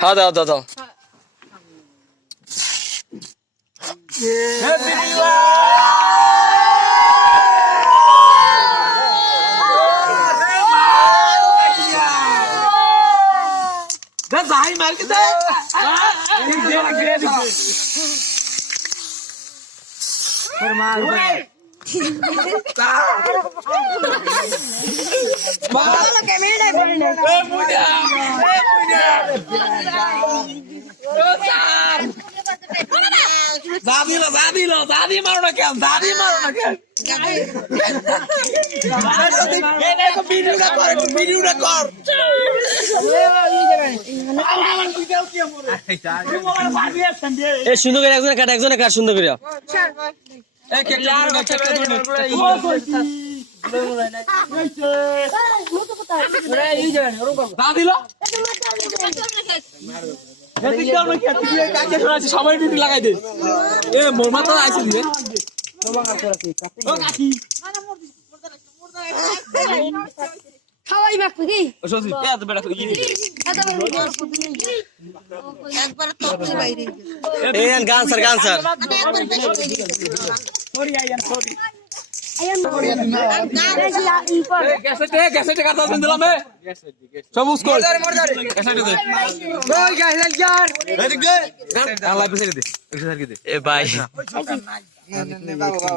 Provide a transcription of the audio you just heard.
হ্যাঁ দাও দাও দাও যাই মার কে দে ফরমান বলো ক্যামেরা করে না এ মুড়া ও স্যার দাদি মারো না কেন এ দেখো ভিডিওটা কর এ সুন্দর করে একজনে কাট সুন্দর করে এ কে চার বাচ্চা দাদিলো সবাই ডিউটি লাগাই দে এ মোর মাথা আইছে দিবে ও কাকি খাওয়াই বাকু কি ও সজি এ এত বেটা একবার তো বাইরে এ গান sir sorry Ayan sorry Ayan ক্যাসেটে কাটা দিলাম এ সবুজ কর ক্যাসেটে দে ওই ক্যাসেট যার ভেরি গুড আল্লাহ পেছে দে 100 দে এ ভাই বাবা